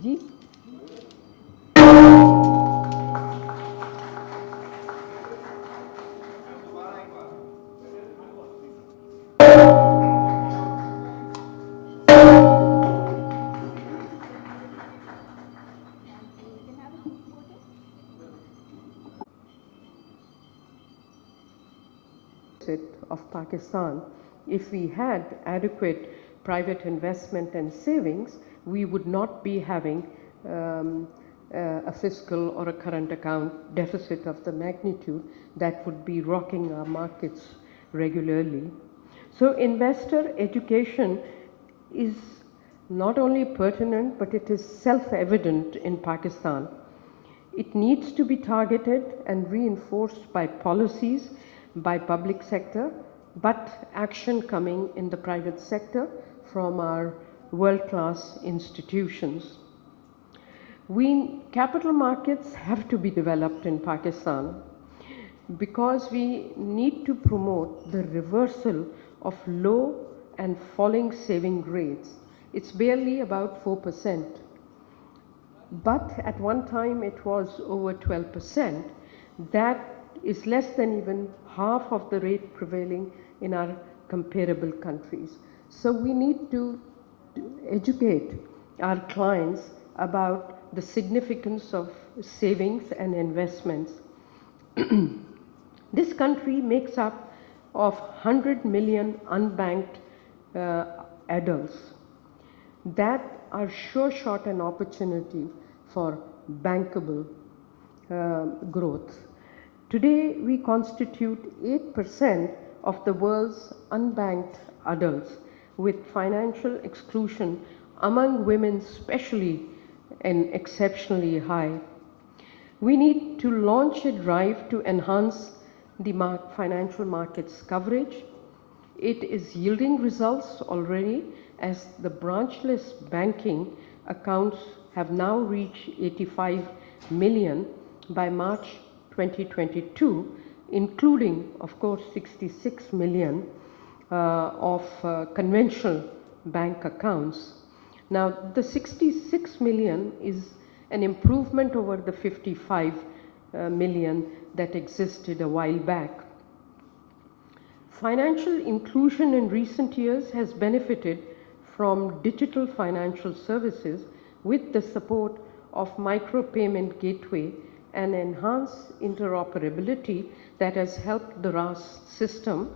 Ji of Pakistan, if we had adequate private investment and savings, we would not be having a fiscal or a current account deficit of the magnitude that would be rocking our markets regularly. So investor education is not only pertinent, but it is self-evident in Pakistan. It needs to be targeted and reinforced by policies, by public sector, but action coming in the private sector from our world-class institutions. Capital markets have to be developed in Pakistan because we need to promote the reversal of low and falling saving rates. It's barely about 4%. But at one time it was over 12%. That is less than even half of the rate prevailing in our comparable countries. So we need to educate our clients about the significance of savings and investments. This country makes up of 100 million unbanked adults that are sure shot an opportunity for bankable growth. Today, we constitute 8% of the world's unbanked adults, with financial exclusion among women especially and exceptionally high. We need to launch a drive to enhance the financial markets coverage. It is yielding results already, as the branchless banking accounts have now reached 85 million by March 2022, including, of course, 66 million of conventional bank accounts. Now, the 66 million is an improvement over the 55 million that existed a while back. Financial inclusion in recent years has benefited from digital financial services with the support of micropayment gateway and enhanced interoperability that has helped the RAS system,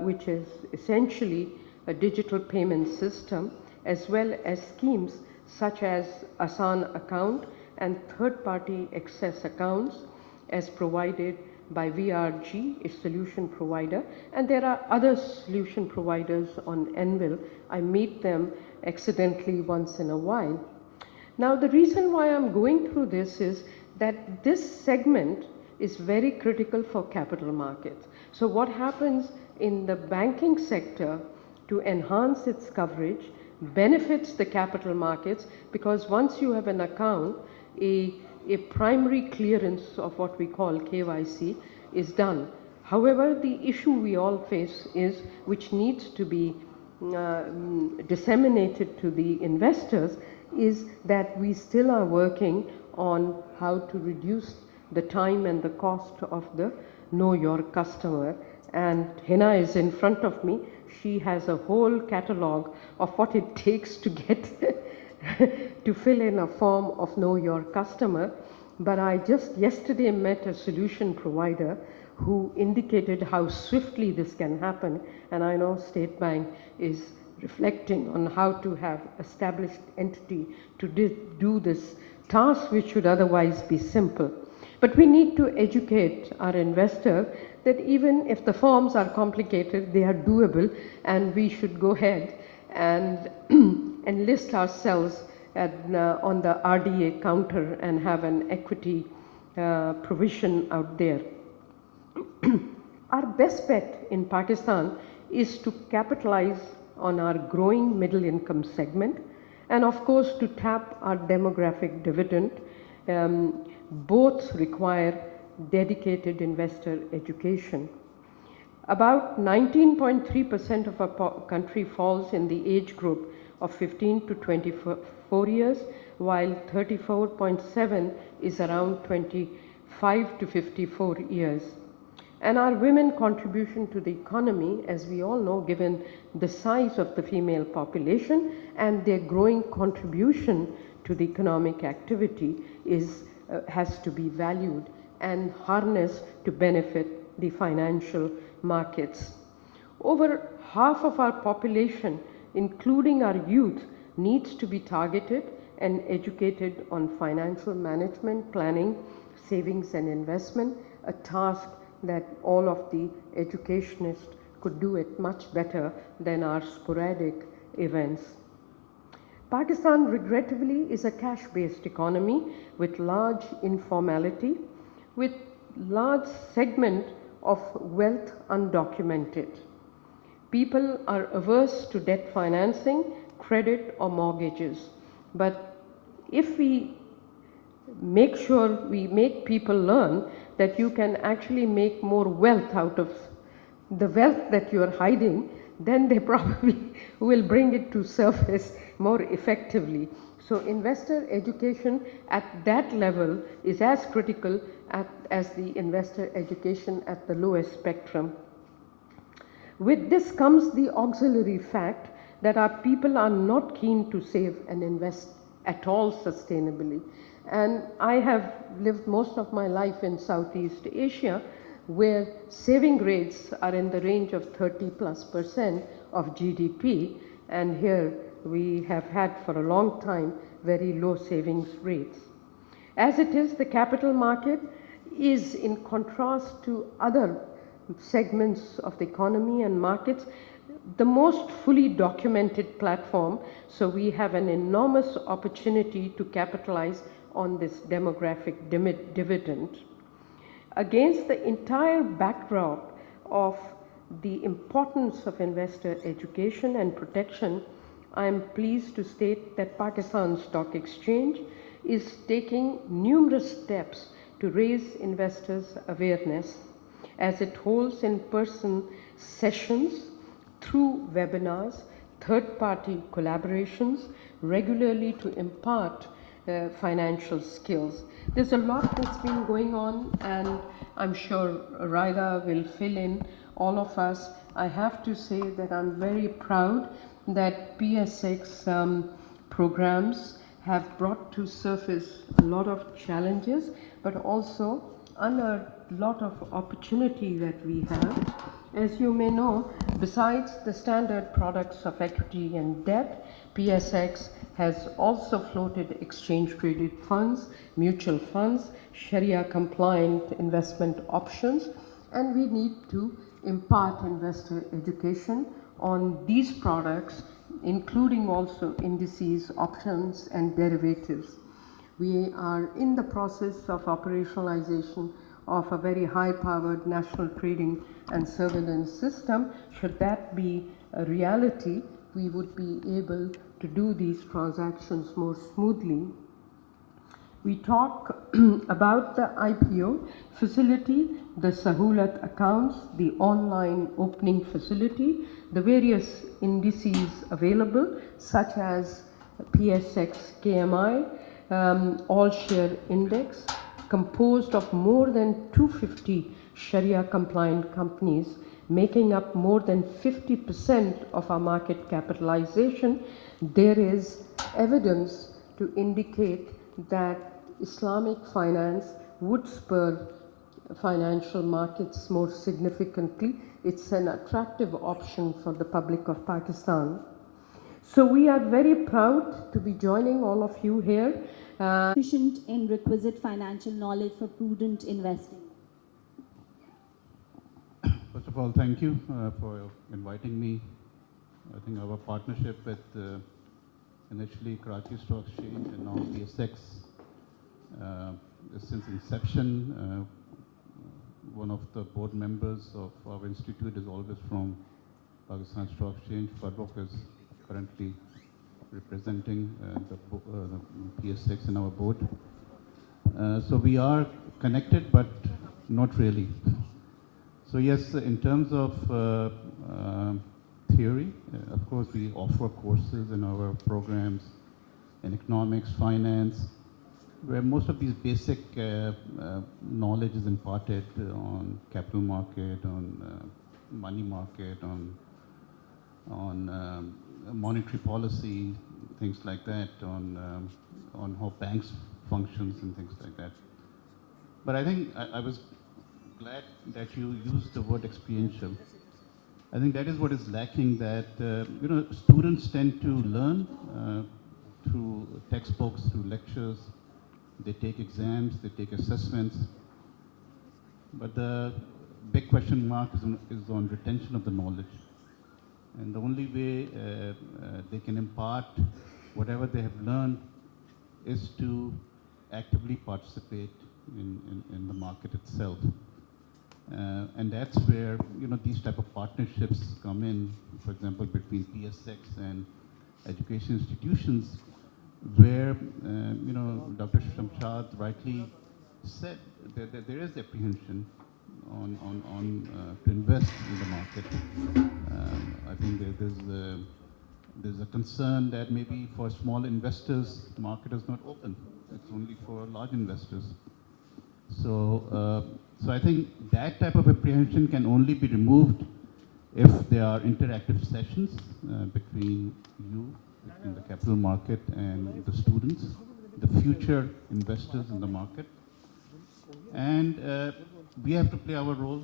which is essentially a digital payment system, as well as schemes such as Asan account and third-party access accounts as provided by VRG, a solution provider, and there are other solution providers on Anvil. I meet them accidentally once in a while. Now, the reason why I'm going through this is that this segment is very critical for capital markets. So what happens in the banking sector to enhance its coverage benefits the capital markets, because once you have an account, a primary clearance of what we call KYC is done. However, the issue we all face is, which needs to be disseminated to the investors, is that we still are working on how to reduce the time and the cost of the Know Your Customer. And Hina is in front of me. She has a whole catalog of what it takes to get to fill in a form of Know Your Customer. But I just yesterday met a solution provider who indicated how swiftly this can happen, and I know State Bank is reflecting on how to have established entity to do this task, which should otherwise be simple. But we need to educate our investors that even if the forms are complicated, they are doable, and we should go ahead and enlist ourselves on the RDA counter and have an equity provision out there. Our best bet in Pakistan is to capitalize on our growing middle income segment, and of course to tap our demographic dividend. Both require dedicated investor education. About 19.3% of our country falls in the age group of 15 to 24 years, while 34.7 is around 25 to 54 years. And our women contribution to the economy, as we all know, given the size of the female population and their growing contribution to the economic activity has to be valued and harnessed to benefit the financial markets. Over half of our population, including our youth, needs to be targeted and educated on financial management, planning, savings and investment, a task that all of the educationists could do it much better than our sporadic events. Pakistan, regrettably, is a cash-based economy with large informality, with large segment of wealth undocumented. People are averse to debt financing, credit or mortgages. But if we make sure we make people learn that you can actually make more wealth out of the wealth that you are hiding, then they probably will bring it to surface more effectively. So investor education at that level is as critical as the investor education at the lowest spectrum. With this comes the auxiliary fact that our people are not keen to save and invest at all sustainably. And I have lived most of my life in Southeast Asia, where saving rates are in the range of 30+% of GDP, and here we have had for a long time very low savings rates. As it is, the capital market is, in contrast to other segments of the economy and markets, the most fully documented platform, so we have an enormous opportunity to capitalize on this demographic dividend. Against the entire backdrop of the importance of investor education and protection, I am pleased to state that Pakistan Stock Exchange is taking numerous steps to raise investors' awareness, as it holds in-person sessions, through webinars, third-party collaborations, regularly to impart financial skills. There's a lot that's been going on, and I'm sure Raida will fill in all of us. I have to say that I'm very proud that PSX programs have brought to surface a lot of challenges, but also unearthed a lot of opportunity that we have. As you may know, besides the standard products of equity and debt, PSX has also floated exchange-traded funds, mutual funds, Sharia-compliant investment options, and we need to impart investor education on these products, including also indices, options, and derivatives. We are in the process of operationalization of a very high-powered national trading and surveillance system. Should that be a reality, we would be able to do these transactions more smoothly. We talk about the IPO facility, the Sahulat accounts, the online opening facility, the various indices available, such as PSX KMI, All Share Index, composed of more than 250 Sharia-compliant companies, making up more than 50% of our market capitalization. There is evidence to indicate that Islamic finance would spur financial markets more significantly. It's an attractive option for the public of Pakistan. So we are very proud to be joining all of you here. Sufficient in requisite financial knowledge for prudent investing. First of all, thank you for inviting me. I think our partnership with initially Karachi Stock Exchange and now PSX since inception. One of the board members of our institute is always from Pakistan Stock Exchange. Farooq is currently representing the PSX in our board. So we are connected, but not really. So yes, in terms of theory. Of course, we offer courses in our programs in economics, finance, where most of these basic knowledge is imparted on capital market, on money market, on monetary policy, things like that, on how banks functions and things like that. But I think I was glad that you used the word experiential. I think that is what is lacking, that students tend to learn through textbooks, through lectures. They take exams, they take assessments. But the big question mark is on retention of the knowledge. And the only way they can impart whatever they have learned is to actively participate in the market itself. And that's where these type of partnerships come in, for example, between PSX and education institutions, where Dr. Shamshad rightly said that there is apprehension on to invest in the market. I think there's a concern that maybe for small investors, the market is not open. It's only for large investors. So I think that type of apprehension can only be removed if there are interactive sessions between the capital market and the students, the future investors in the market. And we have to play our role,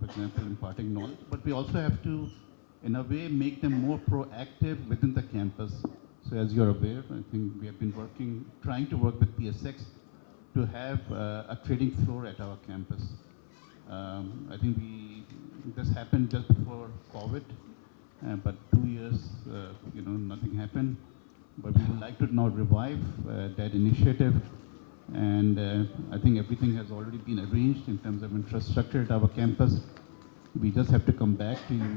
for example, imparting knowledge, but we also have to, in a way, make them more proactive within the campus. So as you're aware, I think we have been trying to work with PSX to have a trading floor at our campus. I think this happened just before COVID, but 2 years, nothing happened. But we would like to now revive that initiative, and I think everything has already been arranged in terms of infrastructure at our campus. We just have to come back to you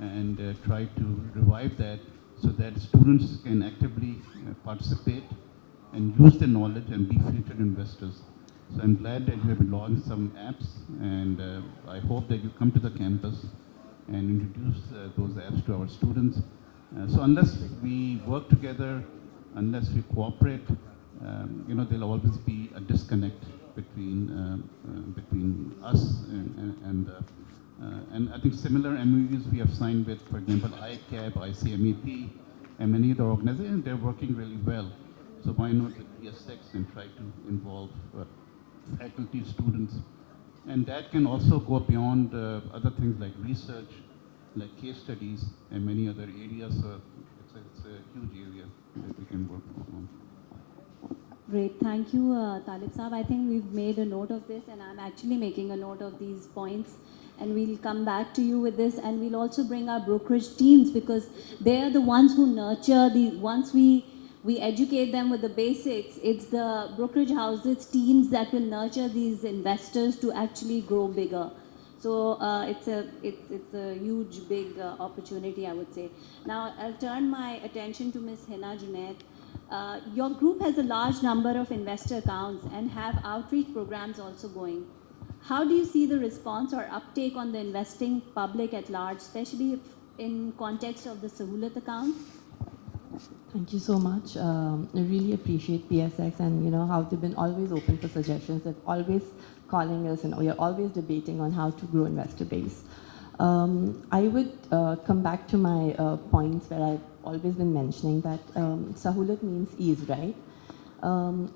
and try to revive that so that students can actively participate and use their knowledge and be future investors. So I'm glad that you have launched some apps, and I hope that you come to the campus and introduce those apps to our students. So unless we work together, unless we cooperate, there'll always be a disconnect between us and I think similar MOUs we have signed with, for example, ICAP, ICMEP, and many other organizations. They're working really well. So why not with PSX and try to involve faculty, students? And that can also go beyond other things like research, like case studies, and many other areas. So it's a huge area that we can work on. Great, thank you, Talib Saab. I think we've made a note of this, and I'm actually making a note of these points. And we'll come back to you with this, and we'll also bring our brokerage teams, because they are the ones who nurture the. Once we educate them with the basics, it's the brokerage houses teams that will nurture these investors to actually grow bigger. So it's a huge, big opportunity, I would say. Now I'll turn my attention to Ms. Hina Junaid. Your group has a large number of investor accounts and have outreach programs also going. How do you see the response or uptake on the investing public at large, especially in context of the Sahulat accounts? Thank you so much. I really appreciate PSX and how they've been always open for suggestions. They're always calling us, and we are always debating on how to grow investor base. I would come back to my points where I've always been mentioning that Sahulat means ease, right?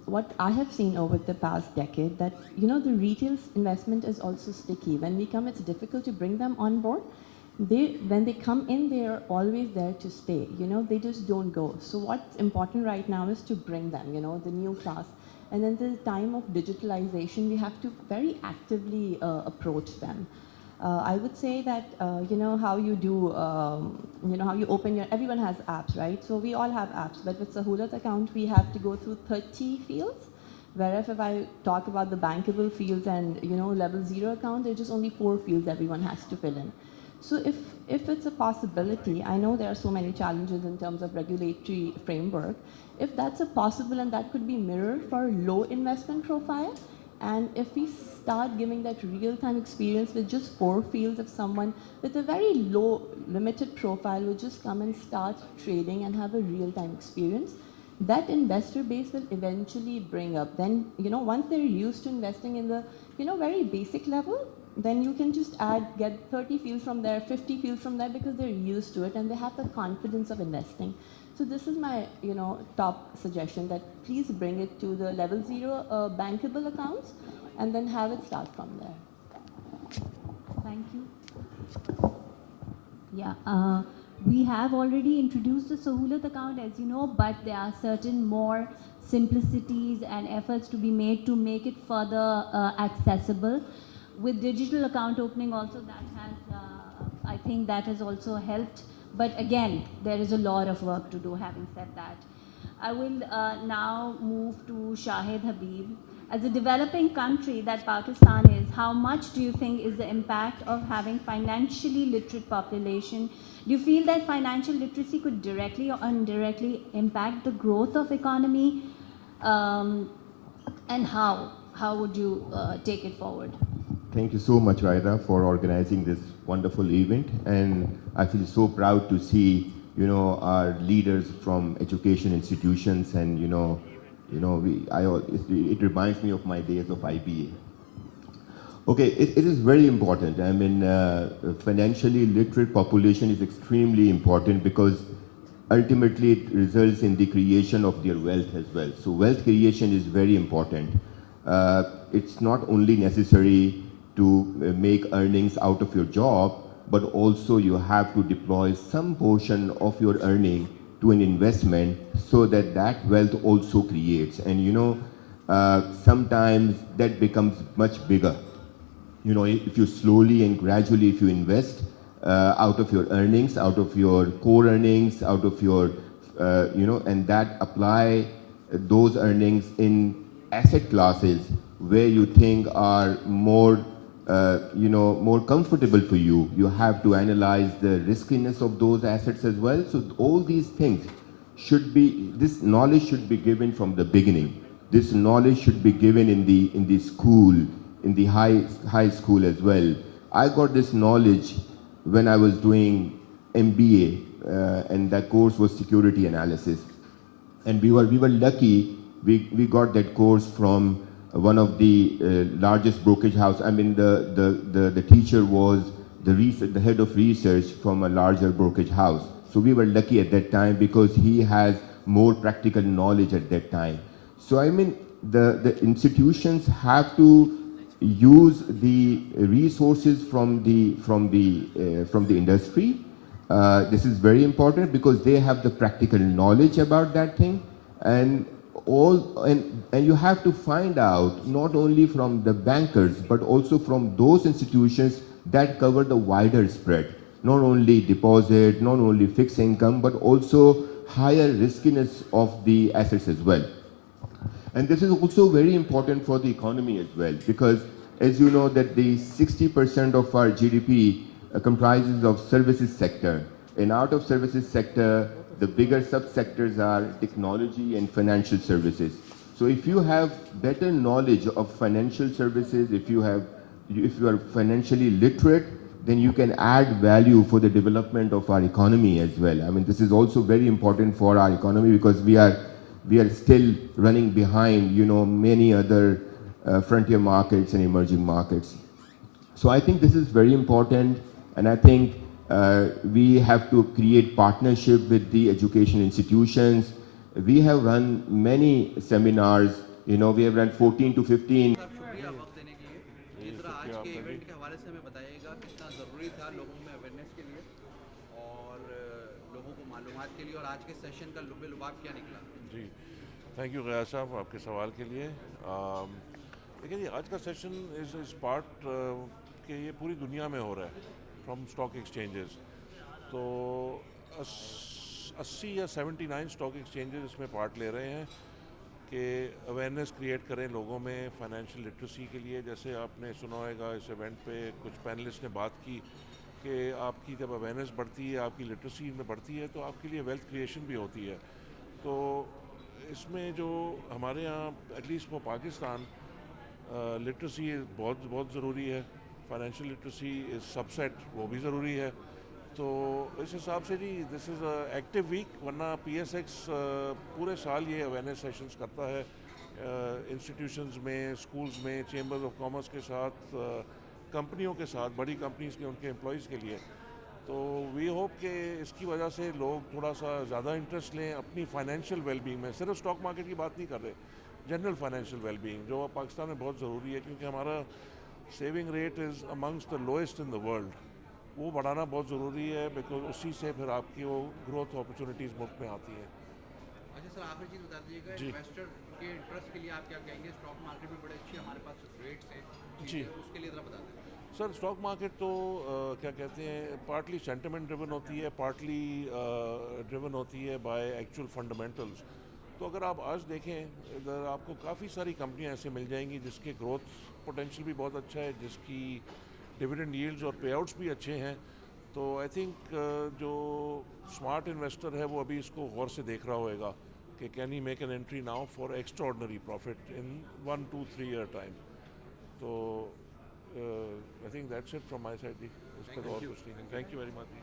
What I have seen over the past decade that, the retail investment is also sticky. When we come, it's difficult to bring them on board. When they come in, they are always there to stay. They just don't go. So what's important right now is to bring them, the new class. And then the time of digitalization, we have to very actively approach them. I would say that, how you do, how you open everyone has apps, right? So we all have apps, but with Sahulat account, we have to go through 30 fields. Whereas if I talk about the bankable fields and, level 0 account, there's just only 4 fields everyone has to fill in. So if it's a possibility, I know there are so many challenges in terms of regulatory framework. If that's a possible and that could be mirrored for low investment profile, And if we start giving that real-time experience with just 4 fields, of someone with a very low, limited profile will just come and start trading and have a real-time experience, that investor base will eventually bring up. Then, once they're used to investing in the, very basic level, then you can just get 30 fields from there, 50 fields from there, because they're used to it and they have the confidence of investing. So this is my, top suggestion, that please bring it to the level 0 bankable accounts and then have it start from there. Thank you. Yeah, we have already introduced the Sahulat account, as you know, but there are certain more simplicities and efforts to be made to make it further accessible. With digital account opening also, that has, I think that has also helped. But again, there is a lot of work to do, having said that. I will now move to Shahid Habib. As a developing country that Pakistan is, how much do you think is the impact of having financially literate population? Do you feel that financial literacy could directly or indirectly impact the growth of economy? And how? How would you take it forward? Thank you so much, Raida, for organizing this wonderful event. And I feel so proud to see, our leaders from education institutions, and it reminds me of my days of IBA. Okay, it is very important. I mean, financially literate population is extremely important because ultimately it results in the creation of their wealth as well. So wealth creation is very important. It's not only necessary to make earnings out of your job, but also you have to deploy some portion of your earning to an investment so that that wealth also creates. And sometimes that becomes much bigger. If you slowly and gradually, if you invest out of your earnings, out of your core earnings, out of your, and that apply those earnings in asset classes where you think are more more comfortable for you. You have to analyze the riskiness of those assets as well. So all these things this knowledge should be given from the beginning. This knowledge should be given in the school, in the high school as well. I got this knowledge when I was doing MBA, and that course was security analysis. And we were lucky, we got that course from one of the largest brokerage house. I mean, the teacher was the head of research from a larger brokerage house. So we were lucky at that time because he has more practical knowledge at that time. So I mean, the institutions have to use the resources from the industry. This is very important because they have the practical knowledge about that thing, and you have to find out not only from the bankers but also from those institutions that cover the wider spread, not only deposit, not only fixed income, but also higher riskiness of the assets as well. And this is also very important for the economy as well, because as you know that the 60% of our GDP comprises of services sector, and out of services sector, the bigger subsectors are technology and financial services. So if you have better knowledge of financial services, if you are financially literate, then you can add value for the development of our economy as well. I mean, this is also very important for our economy because we are still running behind, many other frontier markets and emerging markets. So I think this is very important, and I think we have to create partnership with the education institutions. We have run many seminars, we have run 14 to 15. आज के event के हवाले से हमें बताइएगा कितना ज़रूरी था लोगों में अवेयरनेस के लिए और लोगों को मालूमात के लिए, और आज के सेशन का लुबे लुबाब क्या निकला? जी, थैंक यू गया साहब आपके सवाल के लिए। देखिए आज का सेशन इस पार्ट कि ये पूरी दुनिया में हो रहा है फ्रॉम स्टॉक एक्सचेंजेस। तो 80 या 79 स्टॉक एक्सचेंजेस इसमें पार्ट ले रहे हैं कि अवेयरनेस क्रिएट करें लोगों में फाइनेंशियल लिटरेसी के लिए। जैसे आपने सुना होगा इस इवेंट पे कुछ पैनलिस्ट ने बात की कि आपकी जब अवेयरनेस बढ़ती है, आपकी लिटरेसी में बढ़ती है, तो आपके लिए वेल्थ क्रिएशन भी होती है। तो इसमें जो हमारे यहाँ एटलीस्ट वो पाकिस्तान لٹریسی بہت بہت ضروری ہے. فائنینشیل لٹریسی از سب سیٹ, وہ بھی ضروری ہے. تو اس حساب سے جی دس از اے ایکٹیو ویک, ورنہ پی ایس ایکس پورے سال یہ اویئرنیس سیشنز کرتا ہے انسٹیٹیوشنز میں, اسکولز میں, چیمبرز آف کامرس کے ساتھ, کمپنیوں کے ساتھ, بڑی کمپنیز کے ان کے امپلائیز کے لیے. تو وی ہوپ کہ اس کی وجہ سے لوگ تھوڑا سا زیادہ انٹرسٹ لیں اپنی فائنینشیل ویل بینگ میں. صرف اسٹاک مارکیٹ کی بات نہیں کر رہے, جنرل فائنینشیل ویل بینگ جو پاکستان میں بہت ضروری ہے, کیونکہ ہمارا saving rate is amongst the lowest in the world. وہ بڑھانا بہت ضروری ہے, بیکاز اسی سے پھر آپ کی وہ گروتھ اپرچونیٹیز ملک میں آتی ہیں. اچھا سر, آخری چیز بتا دیجیے گا, انویسٹر کے انٹرسٹ کے لیے آپ کیا کہیں گے؟ اسٹاک مارکیٹ میں بڑے اچھے ہمارے پاس ریٹس ہیں, جی اس کے لیے ذرا بتا دیں. سر, اسٹاک مارکیٹ تو کیا کہتے ہیں, پارٹلی سینٹیمنٹ ڈریون ہوتی ہے, پارٹلی ڈریون ہوتی ہے بائی ایکچوئل فنڈامنٹلز. تو اگر آپ آج دیکھیں ادھر آپ کو کافی ساری کمپنیاں ایسے مل جائیں گی جس کے گروتھ پوٹینشیل بھی بہت اچھا ہے, جس کی ڈویڈنڈ ییلڈز اور پے آؤٹس بھی اچھے ہیں. تو آئی تھنک جو اسمارٹ انویسٹر ہے وہ ابھی اس کو غور سے دیکھ رہا ہوئے گا کہ can he make an entry now for extraordinary profit in 1-2-3 year time. تو I think that's it from my side جی. اس پہ اور کچھ نہیں. Thank you very much.